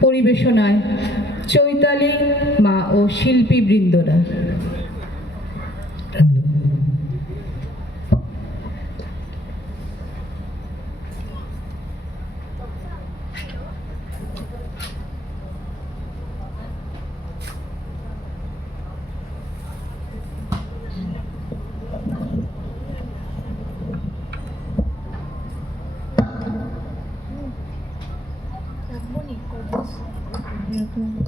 পরিবেশনায় চৈতালি মা ও শিল্পী я думаю.